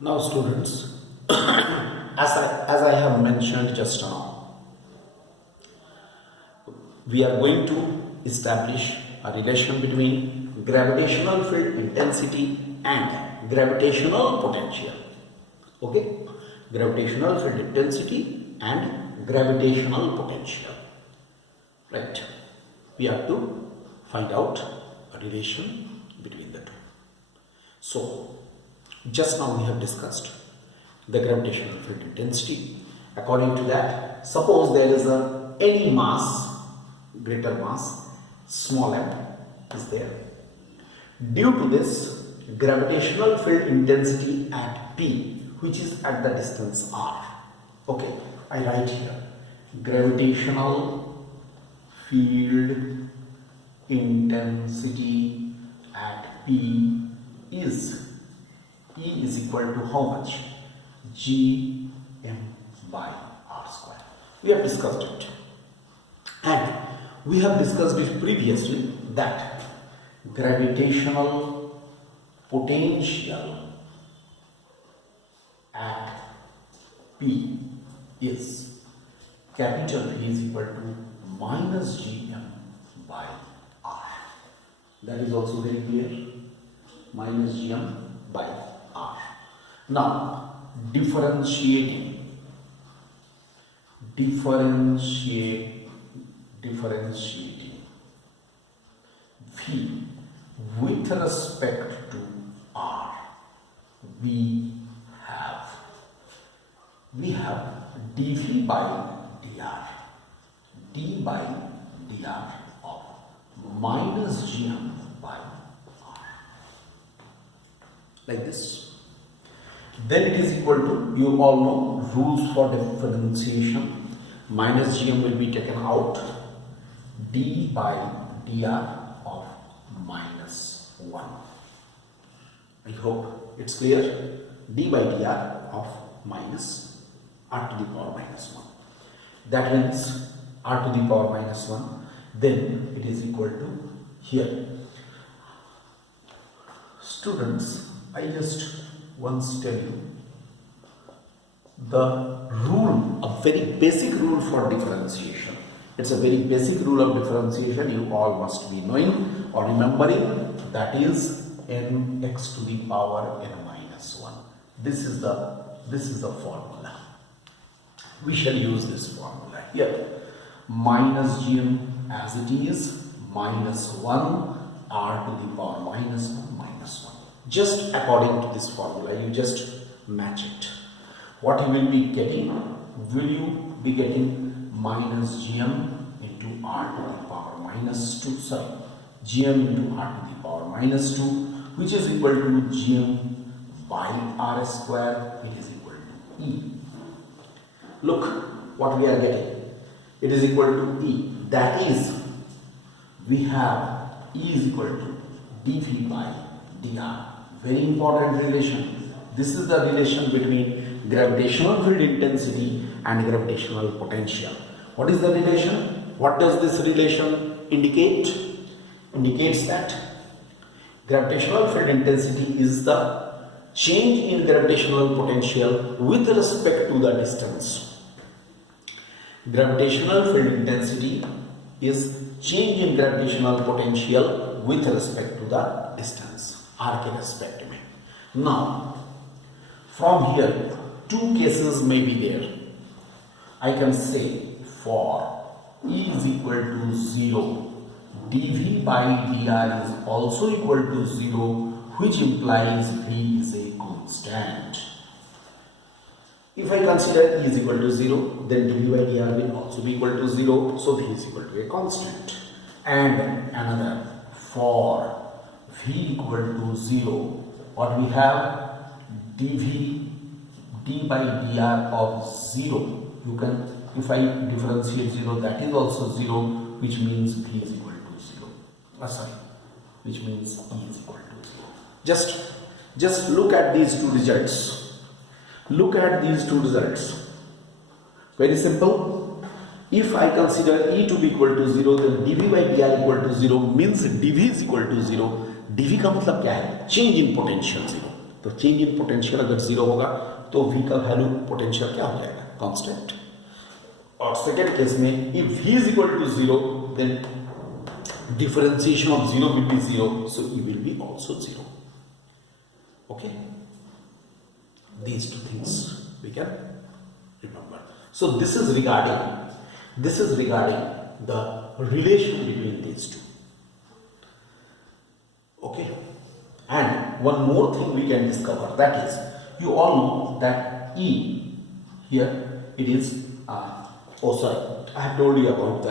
Now students, as I have mentioned just now, we are going to establish a relation between gravitational field intensity and gravitational potential. Okay? Gravitational field intensity and gravitational potential. Right? We have to find out a relation between the two. So, just now we have discussed the gravitational field intensity. According to that, suppose there is any mass, greater mass, small m is there. Due to this, gravitational field intensity at P, which is at the distance r. Okay, I write here gravitational field intensity at P is E is equal to how much? G m by r square. We have discussed it. And we have discussed it previously that gravitational potential at P is capital P is equal to minus Gm by R. That is also very clear. Minus Gm by R. Now, differentiating V with respect to R, we have dV by dr, d by dr of minus Gm by R, like this. Then it is equal to, you all know rules for differentiation. Minus Gm will be taken out, d by dr of minus 1. I hope it's clear. D by dr of minus r to the power minus 1. That means r to the power minus 1. Then it is equal to here. Students, I just once tell you the rule, a very basic rule for differentiation. It's a very basic rule of differentiation you all must be knowing or remembering, that is nx to the power n minus 1. This is the formula. We shall use this formula here. Minus Gm as it is, minus 1 r to the power minus 1 minus 1. Just according to this formula, you just match it. What you will be getting? Will you be getting minus Gm into r to the power minus 2, Gm into r to the power minus 2, which is equal to Gm by r square, it is equal to E. Look what we are getting. It is equal to E. That is, we have E is equal to dV by dr. Very important relation. This is the relation between gravitational field intensity and gravitational potential. What is the relation? What does this relation indicate? Indicates that gravitational field intensity is the change in gravitational potential with respect to the distance. Gravitational field intensity is change in gravitational potential with respect to the distance. R के respect में. Now, from here, two cases may be there. I can say for E is equal to 0, dV by dr is also equal to 0, which implies V is a constant. If I consider E is equal to 0, then dV by dr will also be equal to 0, so V is equal to a constant. And another, for V equal to 0, what we have? dV d by dr of 0. You can, if I differentiate 0, that is also 0, which means V is equal to 0. Which means E is equal to 0. Just look at these two results. Look at these two results. Very simple. If I consider E to be equal to 0, then dV by dr equal to 0 means dV is equal to 0. dV का मतलब क्या है? Change in potential 0. तो change in potential अगर zero होगा तो v का value potential क्या हो जाएगा, कांस्टेंट। और सेकेंड केस में if v is equal to zero then differentiation of 0 will be 0, so e will be also 0. Okay, these two things we can remember. So this is regarding the relation between these two. Okay, and one more thing we can discover, that is, you all know that E here it is I have told you about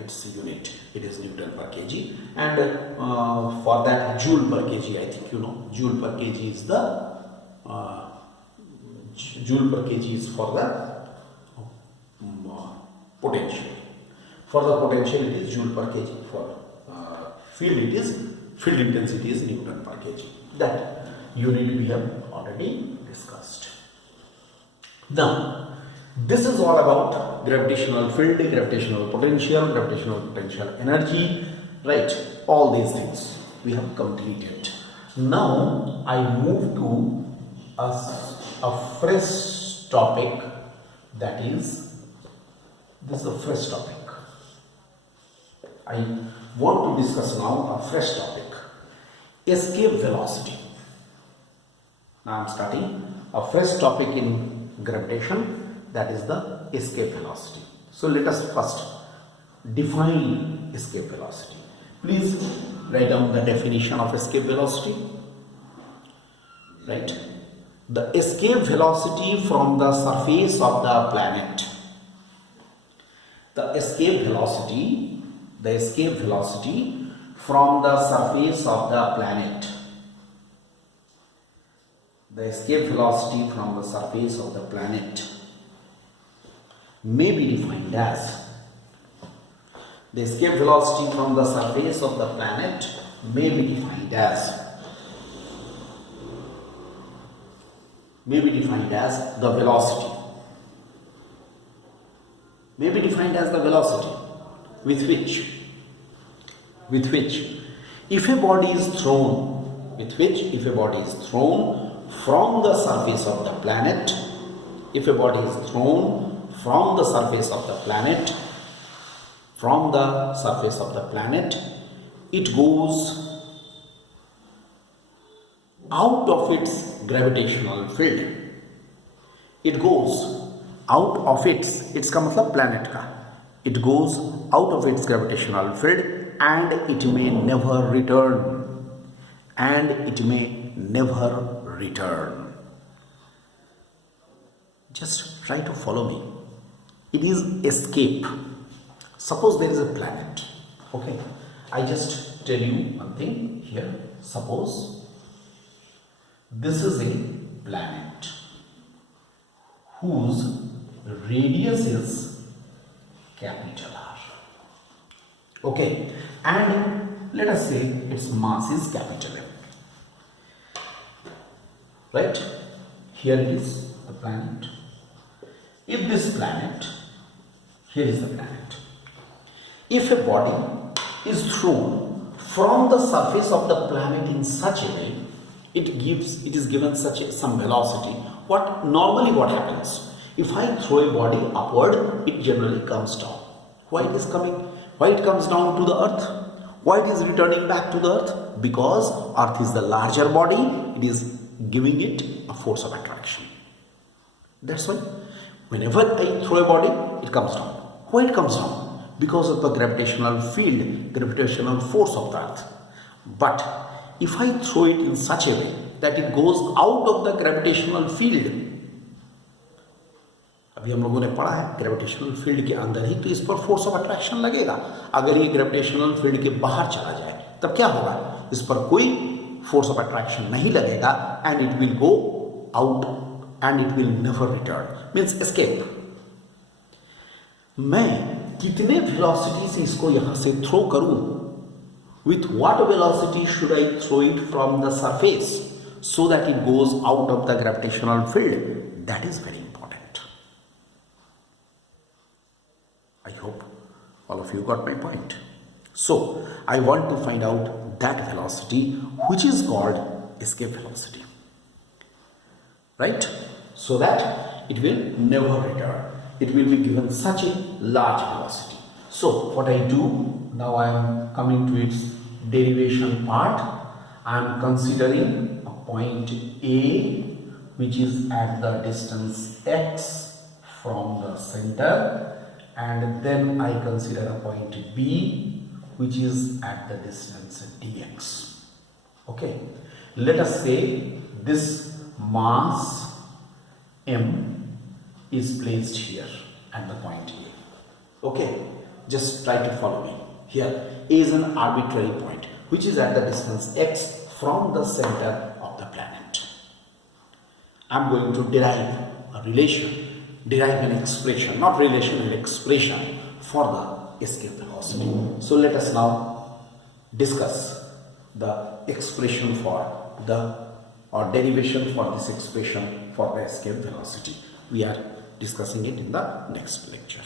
its unit. It is Newton per kg, and for that Joule per kg, I think you know Joule per kg is the Joule per kg is for the potential. For the potential it is Joule per kg. For field it is field intensity is Newton per kg. That unit we have already discussed. Now this is all about gravitational field, gravitational potential energy, right? All these things we have completed. Now I move to a fresh topic, that is, this is a fresh topic. I want to discuss now a fresh topic, escape velocity. Now I am starting a fresh topic in gravitation, that is the escape velocity. So let us first define escape velocity. Please write down the definition of escape velocity. Right? The escape velocity from the surface of the planet. The escape velocity from the surface of the planet. The escape velocity from the surface of the planet may be defined as, the escape velocity from the surface of the planet may be defined as the velocity, with which if a body is thrown from the surface of the planet, it goes out of its gravitational field. It goes out of its का मतलब planet का. It goes out of its gravitational field and it may never return. Just try to follow me. It is escape. Suppose there is a planet. Okay, I just tell you one thing here. Suppose this is a planet whose radius is capital R. Okay, and let us say its mass is capital M. Right? Here it is, the planet. If this planet, here is the planet. If a body is thrown from the surface of the planet in such a way, it is given some velocity. What happens? If I throw a body upward, it generally comes down. Why it is coming? Why it comes down to the earth? Why it is returning back to the earth? Because earth is the larger body, it is giving it a force of attraction. That's why whenever I throw a body, it comes down. Why it comes down? Because of the gravitational field, gravitational force of the earth. But if I throw it in such a way that it goes out of the gravitational field, अभी हम लोगों ने पढ़ा है gravitational field के अंदर ही तो इस पर फोर्स ऑफ अट्रैक्शन लगेगा. अगर ये ग्रेविटेशनल फील्ड के बाहर चला जाए तब क्या होगा? इस पर कोई फोर्स ऑफ अट्रैक्शन नहीं लगेगा and it will go out and it will never return, means escape. मैं कितने वेलोसिटी से इसको यहां से थ्रो करूं? With what velocity should I throw it from the surface so that it goes out of the gravitational field? That is very important. I hope all of you got my point. So, I want to find out that velocity which is called escape velocity. right? So that it will never return. It will be given such a large velocity. So what I do, now I am coming to its derivation part. I am considering a point A which is at the distance x from the center, and then I consider a point B which is at the distance dx. Okay, let us say this mass m is placed here at the point A. Okay, just try to follow me. Here A is an arbitrary point which is at the distance x from the center of the planet. I am going to derive a relation, derive an expression, not relation, an expression for the escape velocity. So let us now discuss the expression for the, or derivation for this expression for the escape velocity. We are discussing it in the next lecture.